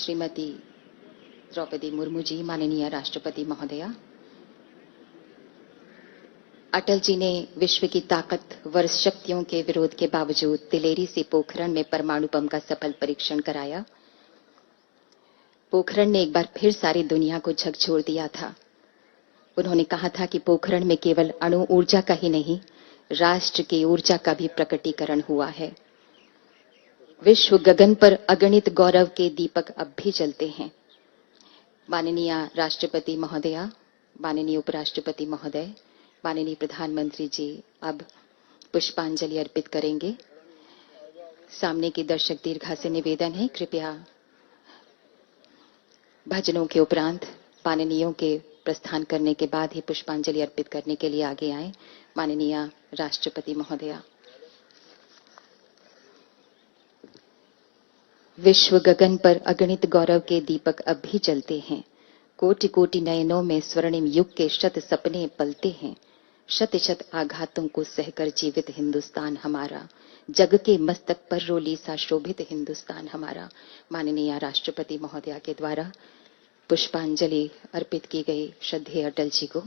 श्रीमती द्रौपदी मुर्मू जी, माननीय राष्ट्रपति महोदया, अटल जी ने विश्व की ताकतवर शक्तियों के विरोध के बावजूद तिलेरी से पोखरण में परमाणु बम का सफल परीक्षण कराया। पोखरण ने एक बार फिर सारी दुनिया को झकझोर दिया था। उन्होंने कहा था कि पोखरण में केवल अणु ऊर्जा का ही नहीं, राष्ट्र की ऊर्जा का भी प्रकटीकरण हुआ है। विश्व गगन पर अगणित गौरव के दीपक अब भी जलते हैं। माननीय राष्ट्रपति महोदया, माननीय उपराष्ट्रपति महोदय, माननीय प्रधानमंत्री जी अब पुष्पांजलि अर्पित करेंगे। सामने की दर्शक दीर्घा से निवेदन है, कृपया भजनों के उपरांत माननीयों के प्रस्थान करने के बाद ही पुष्पांजलि अर्पित करने के लिए आगे आए। माननीय राष्ट्रपति महोदया। विश्व गगन पर अगणित गौरव के दीपक अब भी जलते हैं। कोटि कोटि नयनों में स्वर्णिम युग के शत सपने पलते हैं। शत शत आघातों को सहकर जीवित हिंदुस्तान हमारा, जग के मस्तक पर रोली सा शोभित हिंदुस्तान हमारा। माननीय राष्ट्रपति महोदया के द्वारा पुष्पांजलि अर्पित की गई। श्रद्धेय अटल जी को।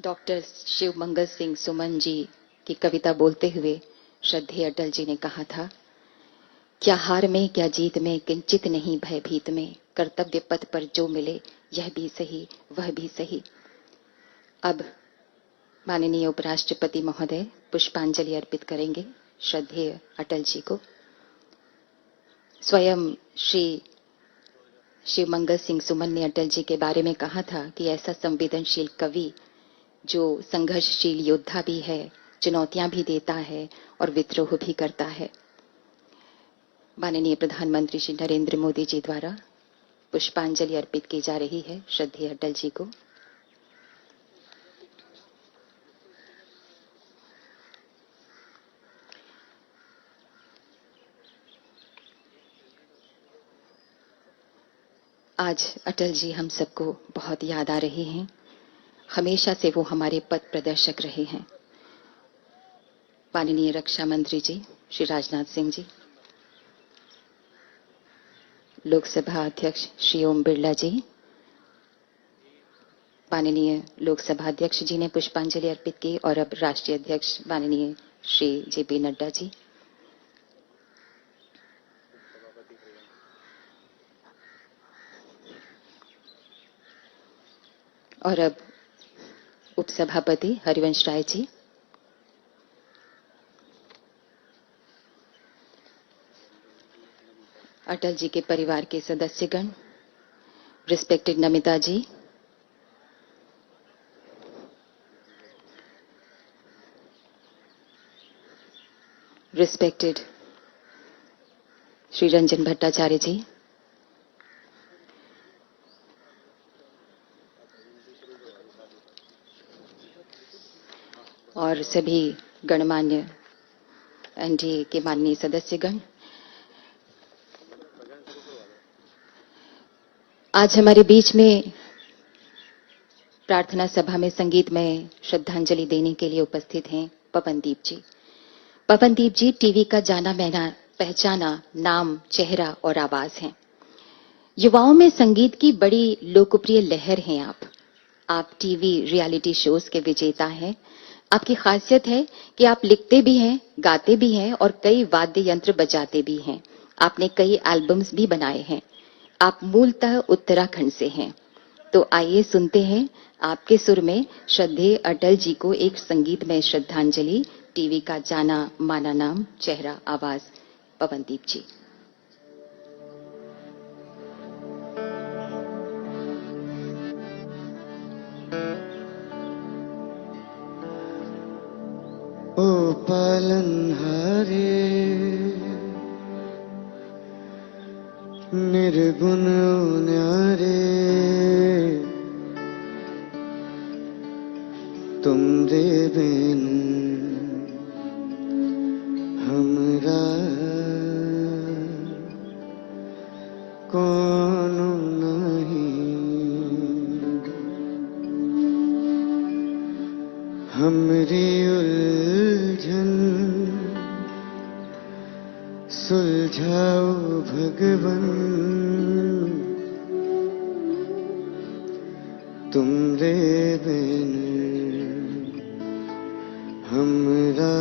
डॉक्टर शिव मंगल सिंह सुमन जी की कविता बोलते हुए श्रद्धेय अटल जी ने कहा था, क्या हार में क्या जीत में किंचित नहीं भयभीत में, कर्तव्य पथ पर जो मिले यह भी सही वह भी सही। अब माननीय उपराष्ट्रपति महोदय पुष्पांजलि अर्पित करेंगे श्रद्धेय अटल जी को। स्वयं श्री शिव मंगल सिंह सुमन ने अटल जी के बारे में कहा था कि ऐसा संवेदनशील कवि जो संघर्षशील योद्धा भी है, चुनौतियां भी देता है और विद्रोह भी करता है। माननीय प्रधानमंत्री श्री नरेंद्र मोदी जी द्वारा पुष्पांजलि अर्पित की जा रही है श्रद्धेय अटल जी को। आज अटल जी हम सबको बहुत याद आ रहे हैं। हमेशा से वो हमारे पथ प्रदर्शक रहे हैं। माननीय रक्षा मंत्री जी श्री राजनाथ सिंह जी, लोकसभा अध्यक्ष श्री ओम बिरला जी, माननीय लोकसभा अध्यक्ष जी ने पुष्पांजलि अर्पित की और अब राष्ट्रीय अध्यक्ष माननीय श्री जेपी नड्डा जी, और अब उपसभापति हरिवंश राय जी, अटल जी के परिवार के सदस्यगण, रिस्पेक्टेड नमिता जी, रिस्पेक्टेड श्री रंजन भट्टाचार्य जी, और सभी गणमान्य एनडीए के माननीय सदस्यगण, आज हमारे बीच में प्रार्थना सभा में संगीत में श्रद्धांजलि देने के लिए उपस्थित हैं पवनदीप जी। पवनदीप जी टीवी का जाना माना पहचाना नाम, चेहरा और आवाज हैं। युवाओं में संगीत की बड़ी लोकप्रिय लहर हैं आप टीवी रियलिटी शोज के विजेता हैं। आपकी खासियत है कि आप लिखते भी हैं, गाते भी हैं और कई वाद्य यंत्र बजाते भी हैं। आपने कई एल्बम्स भी बनाए हैं। आप मूलतः उत्तराखंड से हैं। तो आइए सुनते हैं आपके सुर में श्रद्धेय अटल जी को एक संगीतमय श्रद्धांजलि। टीवी का जाना माना नाम, चेहरा, आवाज, पवनदीप जी। ओ पालनहारे निर्गुण न्यारे, तुम दे बेनु हमरा कौन नहीं। भगवन तुमरे बिन हमरा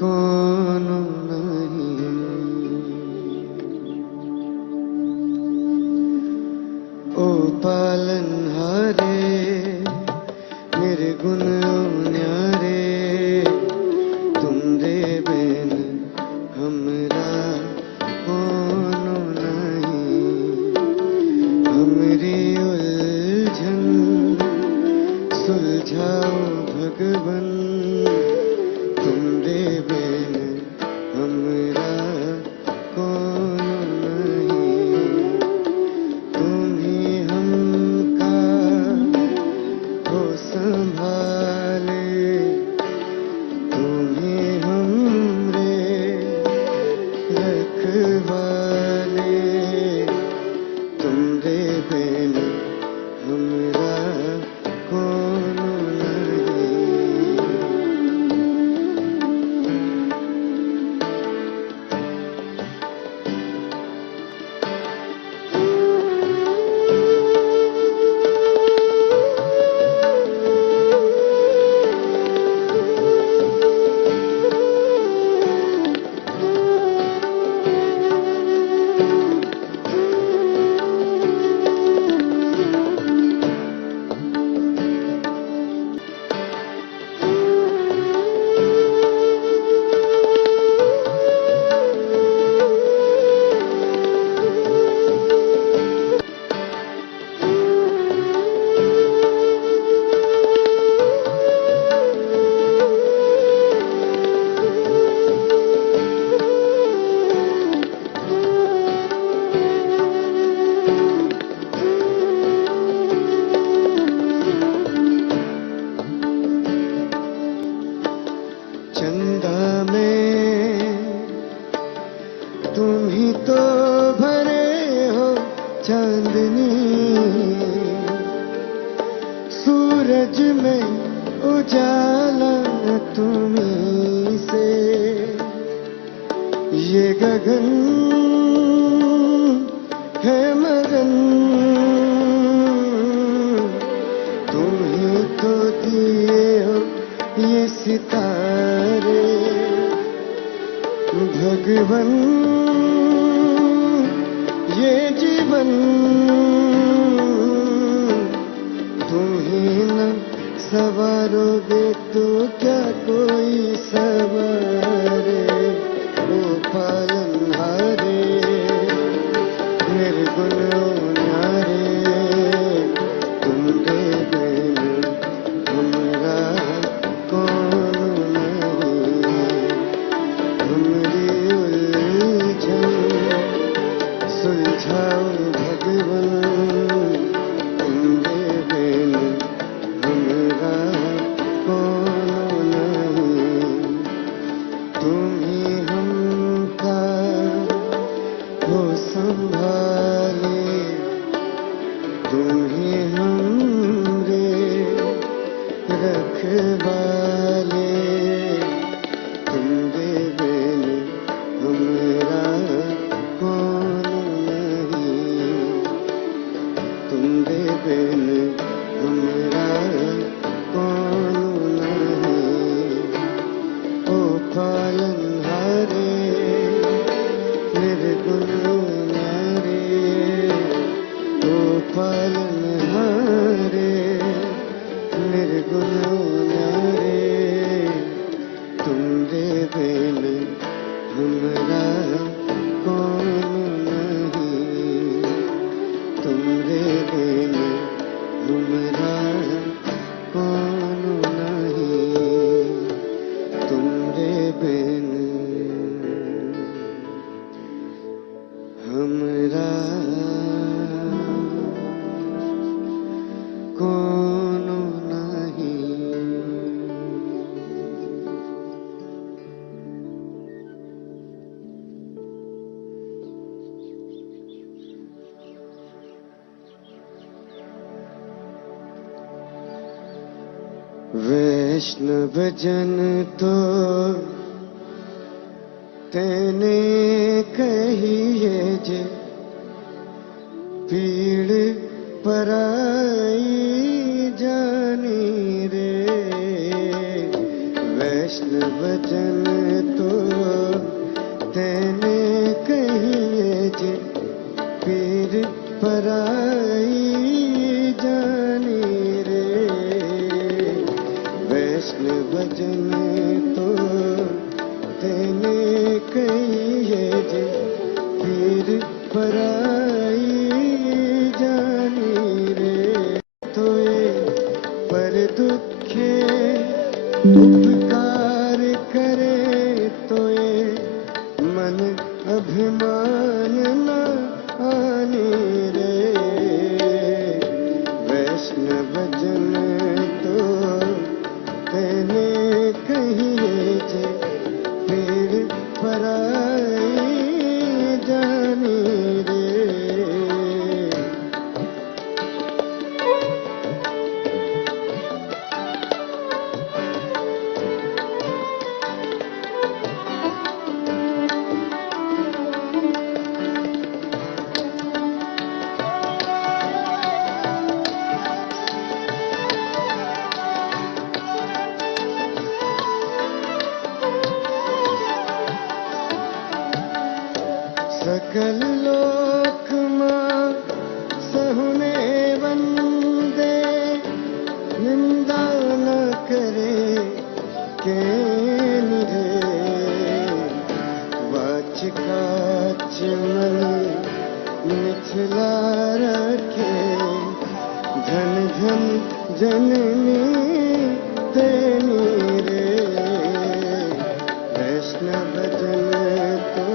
कौन नहीं। ओ पालनहारे निर्गुण न्यारे तुमरे बिन हमरा कौन नहीं। हमरी उलझन सुलझाओ भगवन तुमरे बिन हमरा कौन नहीं। तुम्ही हमका हो संभाले तुम्ही हमरे रखवाले तुमरे बिन हमरा कौन नहीं। चंदा में तुम ही तो भरे हो चांदनी सूरज में उजाला तुम्ही से ये गगन है मगन तुम ही तो दिए हो ये सितारे भगवन ये जीवन तुम ही न सवारोगे तो क्या कोई सवारे। ओ पालनहारे निर्गुण न्यारे तुमरे बिन हमरा कौन नहीं। हमरी उलझन सुलझाओ भगवन तुमरे बिन हमरा कौन नहीं। तुम्ही हमका हो संभाले तुम्ही हमरे रखवाले तुमरे बिन हमरा कौन नहीं। तुमरे बिन हमरा कौन नहीं। ओ पालनहारे निर्गुण न्यारे ओ पालनहारे निर्गुण न्यारे तुमरे बिन हमरा कौन नहीं। तुमरे बिन हमरा कौन नहीं। तुमरे बिन हमरा कौन नहीं। वैष्णव जन तो तेने कहिए जे पीड़ पराई जानी रे। वैष्णव जन तो तेने कहिए जे पीड़ पराई जानी रे। वैष्णव जन तो तेने कहिए जे पीड़ पराई जानी रे। तोए पर दुखे उपकार करे तोए मन अभिमान न आने रे। वैष्णव जन तो तेने कहिए जे पीड़ पराई जानी रे। सकल लोक मां सहुने वंदे निंदा न करे के निरे। वाचिकाच मन मिथिला रखे धन धन जननी तेनी रे। वैष्णव जन तो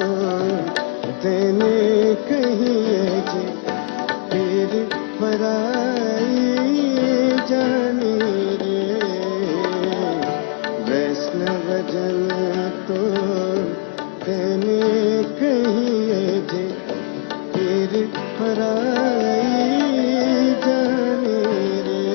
तेने कहिए जे पीड़ पराई जानी रे। वैष्णव जन तो तेने कहिए जे पीड़ पराई जानी रे।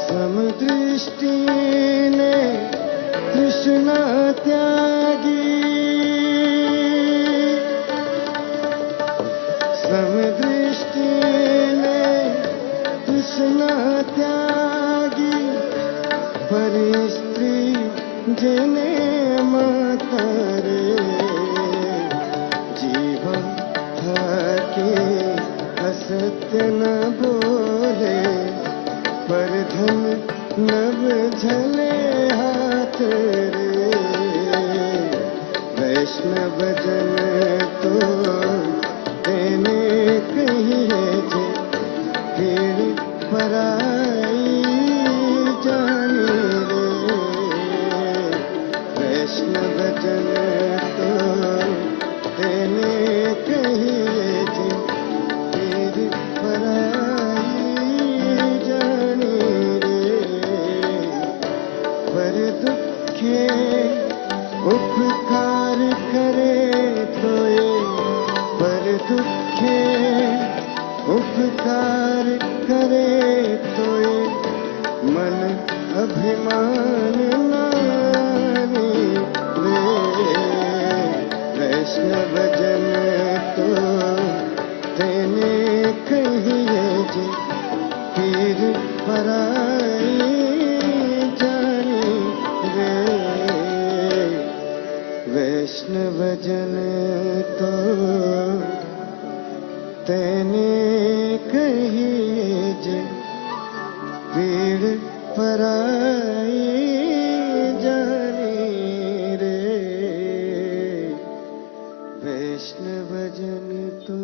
समदृष्टि ने तृष्णा त्यागी। समदृष्टि ने तृष्णा त्यागी। परि स्त्री जने माता रे। जीव थाके असत्य न बोले पर धन नभ झले हाथ रे। वैष्णव जन तो तेने कहिए जे पीड़ पराई जानी रे। वैष्णव जन तो तेने कहिए जे पीड़ पराई जानी रे। पर दुखे उपकार करे तोए पर दुखे उपकार करे तोए मन अभिमान नानी रे। वैष्णव जन तो तेने कहिए जे पीड़ पराई जानी रे। वैष्णव जन तो तेने कहिए जे पीड़ पराई जानी रे। वैष्णव जन तो।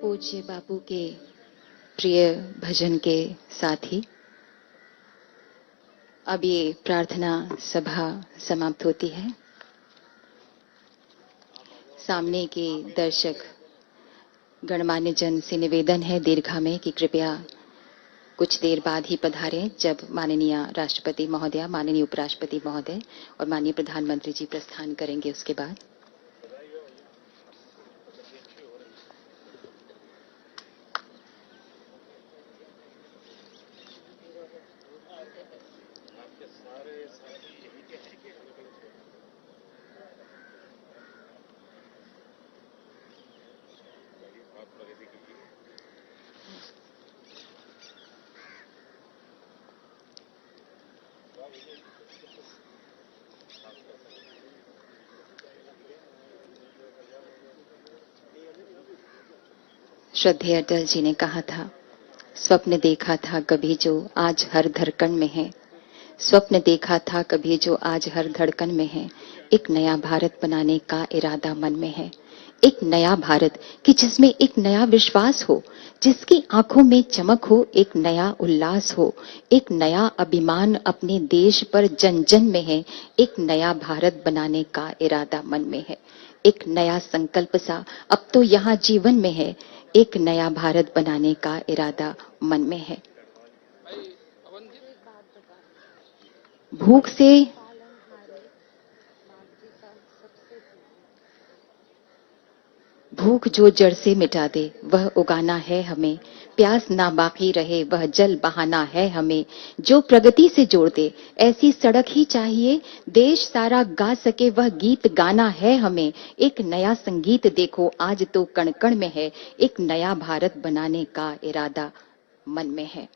पूज्य बापू के प्रिय भजन के साथी अब ये प्रार्थना सभा समाप्त होती है। सामने के दर्शक गणमान्य जन से निवेदन है दीर्घा में कि कृपया कुछ देर बाद ही पधारें, जब माननीय राष्ट्रपति महोदया, माननीय उपराष्ट्रपति महोदय और माननीय प्रधानमंत्री जी प्रस्थान करेंगे। उसके बाद श्रद्धेय अटल जी ने कहा था, स्वप्न देखा था कभी जो आज हर धड़कन में है, स्वप्न देखा था कभी जो आज हर धड़कन में है, एक नया भारत बनाने का इरादा मन में है। एक नया भारत कि जिसमें एक नया विश्वास हो, जिसकी आंखों में चमक हो, एक नया उल्लास हो, एक नया अभिमान अपने देश पर जन जन में है। एक नया भारत बनाने का इरादा मन में है। एक नया संकल्प सा अब तो यहाँ जीवन में है। एक नया भारत बनाने का इरादा मन में है। भूख से भूख जो जड़ से मिटा दे वह उगाना है हमें, प्यास ना बाकी रहे वह जल बहाना है हमें, जो प्रगति से जोड़ दे ऐसी सड़क ही चाहिए, देश सारा गा सके वह गीत गाना है हमें। एक नया संगीत देखो आज तो कण कण में है, एक नया भारत बनाने का इरादा मन में है।